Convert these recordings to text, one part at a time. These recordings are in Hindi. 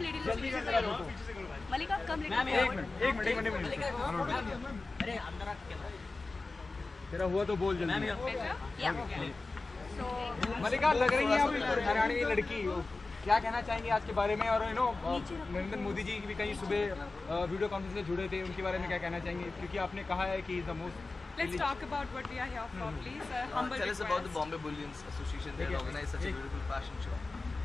कम लेडी मलिका कम लेडी एक मिनट अरे अंदर तेरा हुआ तो बोल जल्दी। मलिका लग रही है अभी हरियाणा की लड़की, क्या कहना चाहेंगे आज के बारे में? और नरेंद्र मोदी जी भी कहीं सुबह वीडियो कॉन्फ्रेंस में जुड़े थे, उनके बारे में क्या कहना चाहेंगे? क्योंकि आपने कहा है कि the most Let's talk about what we are here for, please. Humble Tell us request. about the Bombay Bullions Association. They organized such a beautiful fashion show.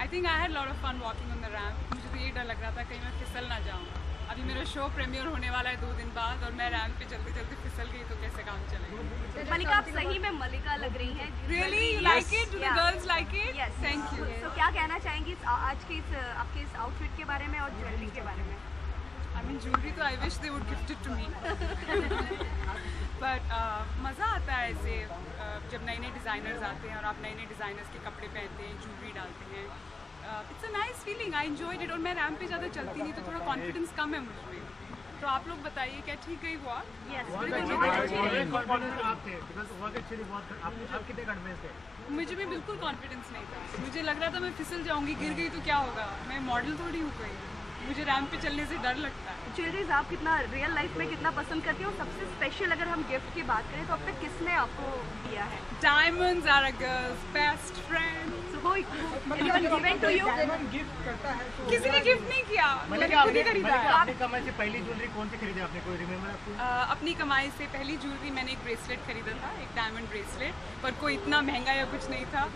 I think I had a lot of fun walking on the ramp. मुझे तो ये डर लग रहा था कहीं मैं फिसल ना जाऊँ। अभी मेरा शो प्रीमियर होने वाला है 2 दिन बाद और मैं रैंप पे चलते चलते फिसल गई तो कैसे काम चलेगा? मलिका आप सही में मलिका लग रही हैं। Really? You like it? Do the girls like it? Yes. Thank you. तो क्या कहना चाहेंगी आज के आपके इस आउटफिट के बारे में और ज्वेलरी के बारे में? I mean jewelry तो I wish they would gift it to me. But मज़ा आता है ऐसे जब नए नए डिज़ाइनर्स आते हैं और आप नए नए डिज़ाइनर्स के कपड़े पहनते हैं, ज्वेलरी डालते हैं। It's a nice feeling, I enjoyed it. और मैं रैंप पे ज़्यादा चलती नहीं तो थोड़ा कॉन्फिडेंस कम है मुझ में। तो आप लोग बताइए क्या ठीक गई वो? मुझे भी बिल्कुल कॉन्फिडेंस नहीं था, मुझे लग रहा था मैं फिसल जाऊंगी, गिर गई तो क्या होगा? मैं मॉडल थोड़ी हूँ कोई, मुझे रैंप पे चलने से डर लगता है। ज्वेलरीज आप कितना रियल लाइफ में कितना पसंद करती हैं? और सबसे स्पेशल अगर हम गिफ्ट की बात करें तो अब तक किसने आपको दिया है? Diamonds are a girl's best friend. Given to you? Gift करता है तो किसी ने गिफ्ट नहीं किया, मैंने खुद ही खरीदा है। अपनी कमाई से पहली ज्वेलरी कौन सी खरीदी आपने, कोई रिमेम्बर आपको? अपनी कमाई से पहली ज्वेलरी मैंने एक ब्रेसलेट खरीदा था, एक डायमंड ब्रेसलेट, पर कोई इतना महंगा या कुछ नहीं था।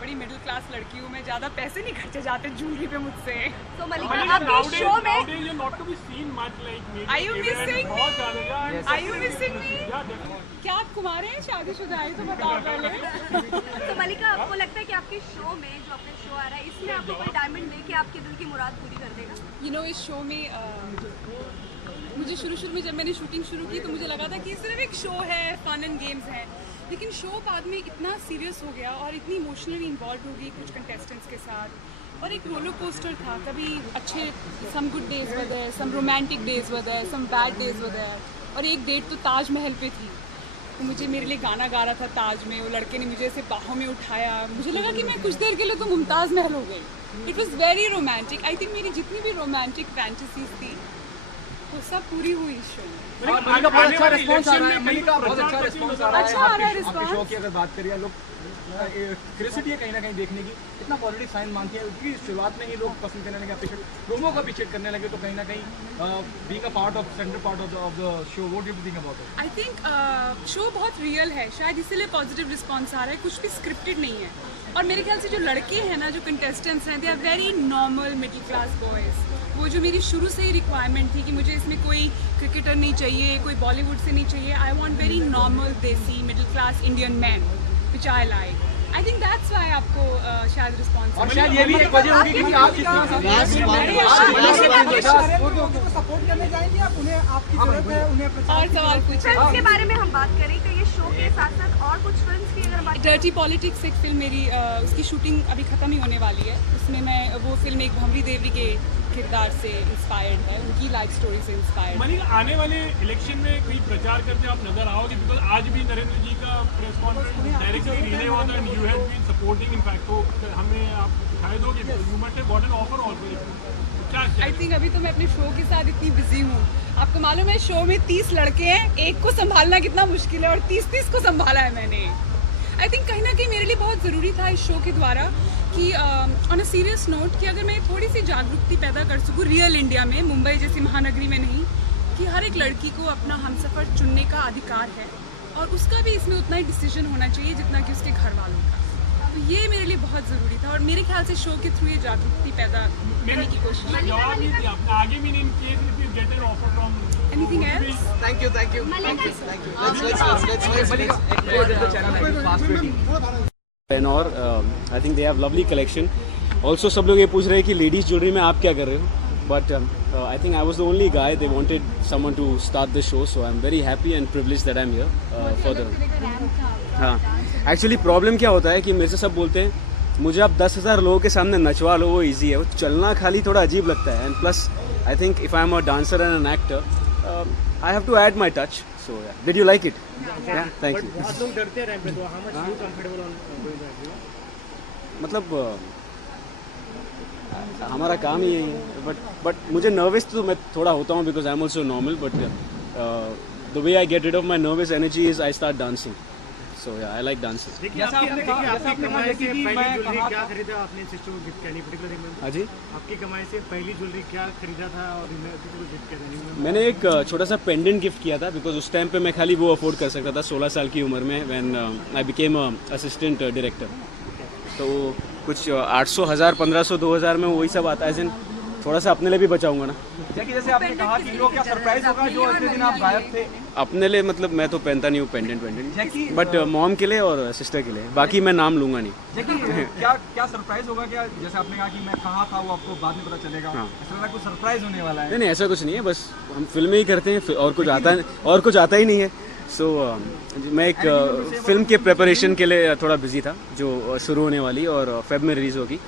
बड़ी मिडिल क्लास लड़की हूँ मैं, ज़्यादा पैसे नहीं खर्चे जाते ज्वेलरी पे मुझसे। तो मलिका आपके शो में Are you missing me? Are you missing me? क्या आप कुमार हैं, शादीशुदा है तो बताओ पहले। तो मलिका आपको लगता है कि आपके शो में जो अपने शो आ रहा है इसमें आपको कोई डायमंड लेके आपके दिल की मुराद पूरी कर देगा? You know, इस शो में मुझे शुरू में जब मैंने शूटिंग शुरू की तो मुझे लगा था कि सिर्फ एक शो है, फन एंड गेम्स है, लेकिन शो बाद में इतना सीरियस हो गया और इतनी इमोशनली इन्वॉल्व हो गई कुछ कंटेस्टेंट्स के साथ। और एक रोलर कोस्टर था, कभी अच्छे some good days were there, some romantic days were there, some bad days were there. और एक डेट तो ताजमहल पे थी, तो मुझे मेरे लिए गाना गा रहा था ताज में, वो लड़के ने मुझे ऐसे बाहों में उठाया, मुझे लगा कि मैं कुछ देर के लिए तो मुमताज़ महल हो गई। It was very romantic. I think मेरी जितनी भी रोमांटिक फैंटेसीज थी वो सब पूरी हुई इस शो में। मलिका बहुत अच्छा रिस्पॉन्स आ रहा है, मलिका बहुत अच्छा रिस्पॉन्स आ रहा है। अच्छा आ रहा है आपके रिस्पॉन्स। शो की अगर बात करिए, लोग क्यूरियोसिटी है कहीं ना कहीं देखने की, कितना पॉजिटिव साइन मानती है? क्योंकि शुरुआत में ही लोग पसंद करने लगे, अप्रिशिएट प्रोमो को अप्रिशिएट करने लगे, तो कहीं ना कहीं being a part of centre part of the show, what do you think about it? I think show बहुत रियल है, शायद इसीलिए पॉजिटिव रिस्पॉन्स आ रहा है, कुछ भी स्क्रिप्टेड नहीं है। और मेरे ख्याल से जो लड़के हैं ना, जो कंटेस्टेंट्स हैं, they are very normal middle class boys. वो जो मेरी शुरू से ही रिक्वायरमेंट थी कि मुझे इसमें कोई क्रिकेटर नहीं चाहिए, कोई बॉलीवुड से नहीं चाहिए, आई वॉन्ट वेरी नॉर्मल देसी middle class Indian man which I like. I think that's why आपको शायद रिस्पॉन्स। और शायद ये भी एक वजह होगी कि आप जितना सपोर्ट करने जाएंगे आप, उन्हें आपकी जरूरत है, उन्हें और सवाल पूछे। फिल्म के बारे में हम बात करें तो ये शो के साथ साथ और कुछ फिल्म्स की अगर बात डर्टी पॉलिटिक्स एक फिल्म मेरी, उसकी शूटिंग अभी ख़त्म ही होने वाली है। उसमें मैं वो फिल्म एक भंवरी देवी के किरदार से इंस्पायर्ड है, उनकी लाइफ स्टोरी से इंस्पायर्ड। मलिका, आने वाले इलेक्शन में कोई प्रचार करते आप नजर आओगे? बिकॉज आज भी नरेंद्र जी का प्रेस कॉन्फ्रेंस डायरेक्टली रिले हुआ था and you have been supporting in fact, तो हमें आप दिखाई दोगे? You must have gotten offer also. क्या आई थिंक अभी तो मैं अपने शो के साथ इतनी बिजी हूँ, आपको मालूम है शो में 30 लड़के हैं, एक को संभालना कितना मुश्किल है और 30 को संभाला है मैंने। आई थिंक कहीं ना कहीं मेरे लिए बहुत ज़रूरी था इस शो के द्वारा कि ऑन अ सीरियस नोट कि अगर मैं थोड़ी सी जागरूकता पैदा कर सकूँ रियल इंडिया में, मुंबई जैसी महानगरी में नहीं, कि हर एक लड़की को अपना हमसफ़र चुनने का अधिकार है और उसका भी इसमें उतना ही डिसीजन होना चाहिए जितना कि उसके घर वालों का। तो ये मेरे लिए बहुत ज़रूरी था और मेरे ख्याल से शो के थ्रू ये जागरूकता पैदा करने की कोशिश की। जवाब नहीं दिया आपने आगे भी, in case if you get an offer from Anything else? Thank you. And और I think they have lovely collection. Also सब लोग ये पूछ रहे हैं कि लेडीज ज्वेलरी में आप क्या कर रहे हो? But I think I was the only guy. They wanted someone to start the show, so I'm very happy and privileged that I'm here for the. हाँ, actually problem क्या होता है कि मेरे से सब बोलते हैं मुझे आप 10,000 लोगों के सामने नचवा लो, वो easy है, वो चलना खाली थोड़ा अजीब लगता है. And plus I think if I'm a dancer and an actor, I have to add my touch. So yeah. Did you like it? Yeah. Thank you. बहुत लोग डरते हैं रैंप पे, तो how much you comfortable on going to? मतलब हमारा काम ही यही है. बट मुझे नर्वस तो मैं थोड़ा होता हूँ because I am also normal. But the way I get rid of my nervous energy is I start dancing. So I like dancing. जैसा आपने कहा कि मैं क्या खरीदा आपने सिस्टर को गिफ्ट करनी पर्टिकुलर. हाँ जी, आपकी कमाई से पहली ज्वेलरी क्या खरीदा था और किसी को गिफ्ट करनी. मैंने एक छोटा सा पेंडेंट गिफ्ट किया था बिकॉज उस टाइम पे मैं खाली वो अफोर्ड कर सकता था 16 साल की उम्र में when I became assistant director. तो कुछ 800, 1000, 1500, 2000 में वही सब आता है. थोड़ा सा अपने लिए भी बचाऊंगा ना. जैसे आपने कहा कि लोग क्या सरप्राइज होगा जो इतने दिन आप गायब थे. अपने लिए मतलब मैं तो पहनता नहीं हूँ पेंडेंट, बट मॉम के लिए और सिस्टर के लिए. बाकी मैं नाम लूंगा नहीं. क्या सरप्राइज होगा क्या. जैसे आपने कहा कि मैं कहाँ था वो आपको बाद में पता चलेगा. ऐसा कुछ सरप्राइज होने वाला है. नहीं ऐसा कुछ नहीं है. बस हम फिल्में ही करते हैं और कुछ आता ही नहीं है. सो मैं एक फिल्म के प्रिपरेशन के लिए थोड़ा बिजी था जो शुरू होने वाली और फेब में रिलीज होगी.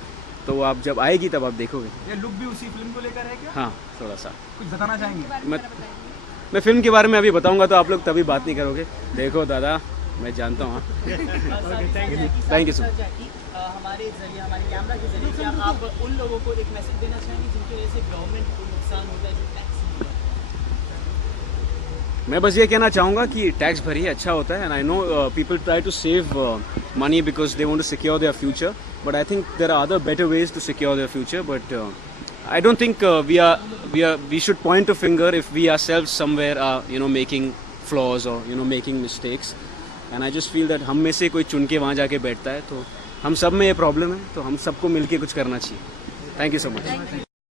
तो आप जब आएगी तब आप देखोगे. ये लुक भी उसी फिल्म को लेकर है क्या. हाँ थोड़ा सा. कुछ बताना चाहेंगे. मैं फिल्म के बारे में अभी बताऊंगा तो आप लोग तभी बात नहीं करोगे. देखो दादा मैं जानता हूँ. Thank you so much. हमारे जरिए हमारे कैमरा के जरिए क्या आप उन लोगों को एक मैसेज देना चाहेंगे जिनकी वजह से गवर्नमेंट को नुकसान होता है जो टैक्स. मैं बस ये कहना चाहूँगा कि टैक्स भरिए अच्छा होता है. And I know people try to save money because they want to secure their future. But I think there are other better ways to secure their future. But I don't think we should point a finger if we ourselves somewhere are making flaws or making mistakes. And I just feel that हम में से कोई चुन के वहाँ जाके बैठता है तो हम सब में ये प्रॉब्लम है. तो हम सबको मिलके कुछ करना चाहिए. Thank you so much.